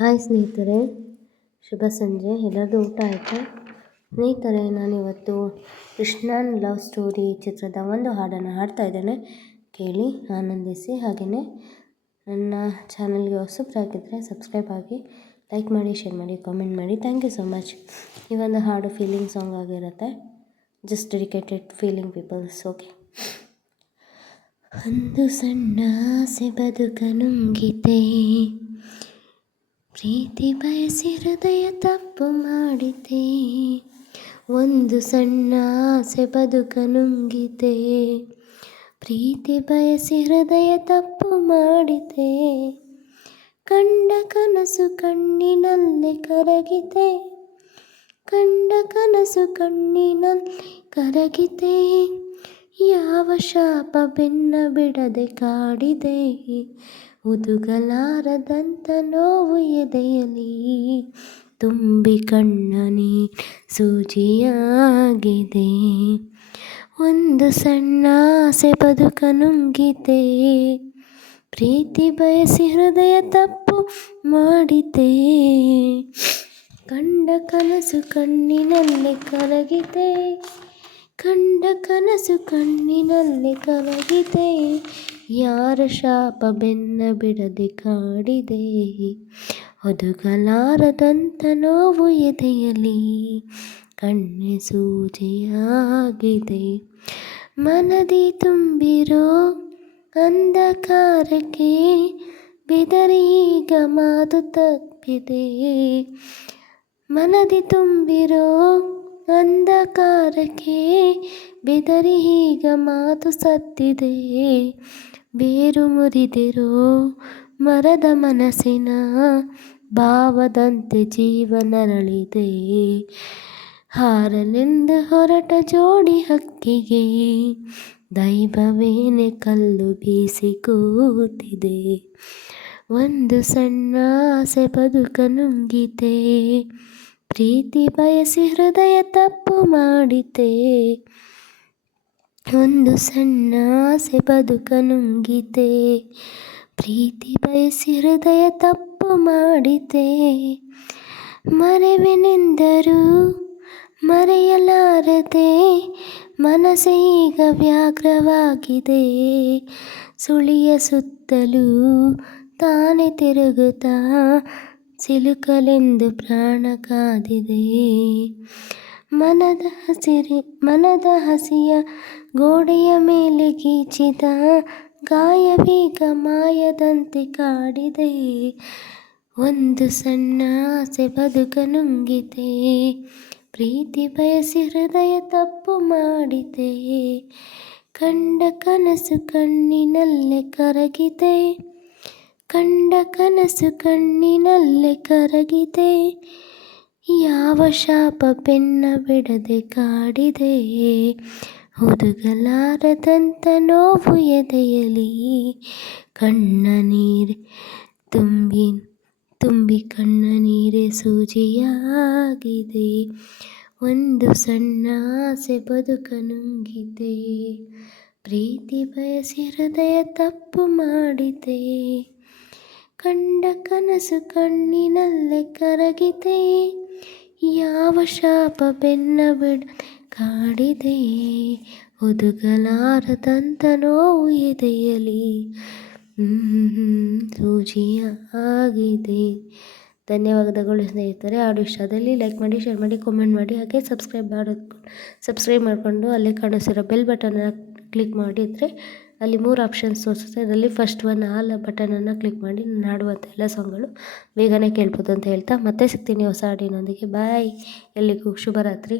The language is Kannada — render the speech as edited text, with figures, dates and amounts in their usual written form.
ಹಾಯ್ ಸ್ನೇಹಿತರೆ, ಶುಭ ಸಂಜೆ. ಎಲ್ಲರದು ಊಟ ಆಯಿತಾ? ಸ್ನೇಹಿತರೆ, ನಾನಿವತ್ತು ಕೃಷ್ಣನ್ ಲವ್ ಸ್ಟೋರಿ ಚಿತ್ರದ ಒಂದು ಹಾಡನ್ನು ಹಾಡ್ತಾ ಇದ್ದೇನೆ. ಕೇಳಿ ಆನಂದಿಸಿ. ಹಾಗೆಯೇ ನನ್ನ ಚಾನಲ್ಗೆ ಹೊಸಬರಾಗಿದ್ದರೆ ಸಬ್ಸ್ಕ್ರೈಬ್ ಆಗಿ, ಲೈಕ್ ಮಾಡಿ, ಶೇರ್ ಮಾಡಿ, ಕಾಮೆಂಟ್ ಮಾಡಿ. Thank you so much. ಈ ಒಂದು ಹಾಡು ಫೀಲಿಂಗ್ ಸಾಂಗ್ ಆಗಿರುತ್ತೆ. Just dedicated feeling peoples. Okay. ಒಂದು ಸಣ್ಣ ಆಸೆ ಬದುಕನುಂಗಿದೆ, ಪ್ರೀತಿ ಬಯಸಿ ಹೃದಯ ತಪ್ಪು ಮಾಡಿದೆ. ಒಂದು ಸಣ್ಣ ಆಸೆ ಬದುಕನುಂಗಿದೆ, ಪ್ರೀತಿ ಬಯಸಿ ಹೃದಯ ತಪ್ಪು ಮಾಡಿದೆ. ಕಂಡ ಕನಸು ಕಣ್ಣಿನಲ್ಲಿ ಕರಗಿದೆ, ಕಂಡ ಕನಸು ಕಣ್ಣಿನಲ್ಲಿ ಕರಗಿದೆ. ಯಾವ ಶಾಪ ಬೆನ್ನ ಬಿಡದೆ ಕಾಡಿದೆ, ಹುದುಗಲಾರದಂಥ ನೋವು ಎದೆಯಲಿ ತುಂಬಿ ಕಣ್ಣ ನೀರು ಸೂಜಿಯಾಗಿದೆ. ಒಂದು ಸಣ್ಣ ಆಸೆ ಬದುಕನುಂಗಿದೆ, ಪ್ರೀತಿ ಬಯಸಿ ಹೃದಯ ತಪ್ಪು ಮಾಡಿದೆ. ಕಂಡ ಕನಸು ಕಣ್ಣಿನಲ್ಲಿ ಕರಗಿದೆ, ಕಂಡ ಕನಸು ಕಣ್ಣಿನಲ್ಲಿ ಕರಗಿದೆ. ಯಾರ ಶಾಪ ಬೆನ್ನ ಬಿಡದೆ ಕಾಡಿದೆ, ಒದಗಲಾರದಂಥ ನೋವು ಎದೆಯಲಿ ಕಣ್ಣೆ ಸೂಜಿಯಾಗಿದೆ. ಮನದಿ ತುಂಬಿರೋ ಅಂಧಕಾರಕ್ಕೆ ಬೆದರೀಗ ಮಾತು ತಪ್ಪಿದೆ. ಮನದಿ ತುಂಬಿರೋ ಅಂಧಕಾರಕ್ಕೆ ಬೆದರಿ ಈಗ ಮಾತು ಸತ್ತಿದೆ. ಬೇರು ಮುರಿದಿರೋ ಮರದ ಮನಸ್ಸಿನ ಭಾವದಂತೆ ಜೀವನರಳಿದೆ. ಹಾರಲೆಂದು ಹೊರಟ ಜೋಡಿ ಹಕ್ಕಿಗೆ ದೈವವೇನೆ ಕಲ್ಲು ಬೀಸಿ ಕೂತಿದೆ. ಒಂದು ಸಣ್ಣ ಆಸೆ ಬದುಕನುಂಗಿದೆ, ಪ್ರೀತಿ ಬಯಸಿ ಹೃದಯ ತಪ್ಪು ಮಾಡಿದೆ. ಒಂದು ಸಣ್ಣ ಆಸೆ ಬದುಕನುಂಗಿದೆ, ಪ್ರೀತಿ ಬಯಸಿ ಹೃದಯ ತಪ್ಪು ಮಾಡಿದೆ. ಮರೆವೆನೆಂದರೂ ಮರೆಯಲಾರದೆ ಮನಸ್ಸೇ ಈಗ ವ್ಯಾಘ್ರವಾಗಿದೆ. ಸುಳಿಯ ಸುತ್ತಲೂ ತಾನೇ ತಿರುಗುತ್ತಾ ಸಿಲುಕಲೆಂದು ಪ್ರಾಣ ಕಾದಿದೆ. ಮನದ ಹಸಿಯ ಗೋಡೆಯ ಮೇಲೆ ಗೀಚಿದ ಗಾಯವೀಗ ಮಾಯದಂತೆ ಕಾಡಿದೆ. ಒಂದು ಸಣ್ಣ ಆಸೆ ಬದುಕನುಂಗಿದೆ, ಪ್ರೀತಿ ಬಯಸಿ ಹೃದಯ ತಪ್ಪು ಮಾಡಿದೆ. ಕಂಡ ಕನಸು ಕಣ್ಣಿನಲ್ಲೇ ಕರಗಿದೆ, ಕಂಡ ಕನಸು ಕಣ್ಣಿನಲ್ಲೇ ಕರಗಿದೆ. ಯಾವ ಶಾಪ ಬೆನ್ನ ಬಿಡದೆ ಕಾಡಿದೆ, ಹುದುಗಲಾರದಂಥ ನೋವು ಎದೆಯಲಿ ಕಣ್ಣ ನೀರೆ ತುಂಬಿ ಕಣ್ಣ ನೀರೆ ಸೂಜಿಯಾಗಿದೆ. ಒಂದು ಸಣ್ಣ ಆಸೆ ಬದುಕನುಂಗಿದೆ, ಪ್ರೀತಿ ಬಯಸಿ ಹೃದಯ ತಪ್ಪು ಮಾಡಿದೆ. ಕಂಡ ಕನಸು ಕಣ್ಣಿನಲ್ಲೇ ಕರಗಿದೆ, ಯಾವ ಶಾಪ ಬೆನ್ನ ಬಿಡದೆ ಕಾಡಿದೆ. ಒದಗಲಾರದಂಥ ನೋವು ಎದೆಯಲಿ ಸೂಜಿಯಾಗಿದೆ. ಧನ್ಯವಾದಗಳು ಸ್ನೇಹಿತರೆ. ಹಾಡು ಇಷ್ಟ ಆದಲ್ಲಿ ಲೈಕ್ ಮಾಡಿ, ಶೇರ್ ಮಾಡಿ, ಕಾಮೆಂಟ್ ಮಾಡಿ. ಹಾಗೆ ಸಬ್ಸ್ಕ್ರೈಬ್ ಮಾಡಿಕೊಂಡು ಅಲ್ಲೇ ಕಾಣಿಸಿರೋ ಬೆಲ್ ಬಟನ್ನ ಕ್ಲಿಕ್ ಮಾಡಿದರೆ ಅಲ್ಲಿ 3 ಆಪ್ಷನ್ಸ್ ತೋರಿಸುತ್ತೆ. ಅದರಲ್ಲಿ ಫಸ್ಟ್ ಒನ್ ಆಲ್ ಬಟನನ್ನು ಕ್ಲಿಕ್ ಮಾಡಿ ನಾನು ಹಾಡುವಂಥ ಎಲ್ಲ ಸಾಂಗ್ಗಳು ಬೇಗನೆ ಕೇಳ್ಬೋದು ಅಂತ ಹೇಳ್ತಾ ಮತ್ತೆ ಸಿಗ್ತೀನಿ ಹೊಸ ಹಾಡಿನೊಂದಿಗೆ. ಬಾಯ್. ಎಲ್ಲಿಗೂ ಶುಭರಾತ್ರಿ.